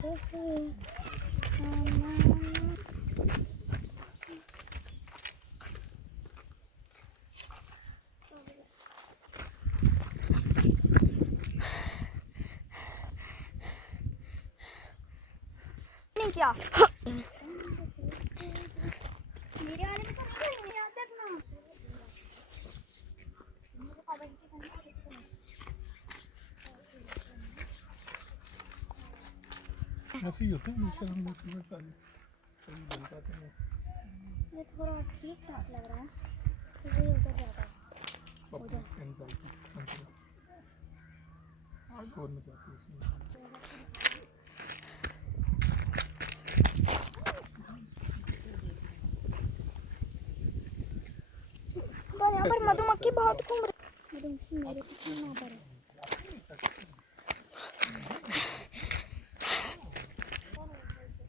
नहीं किया मेरे वाले में तो नहीं याद रखना ऐसे ही होता है हमेशा हम लोग के साथ सही बन पाते हैं। ये थोड़ा ठीक ठाक लग रहा है तो ये उधर जाता है उधर शोर में जाती है उसमें। पर यहाँ पर मधुमक्खी बहुत घूम रही है। मधुमक्खी मेरे पीछे ना पर है।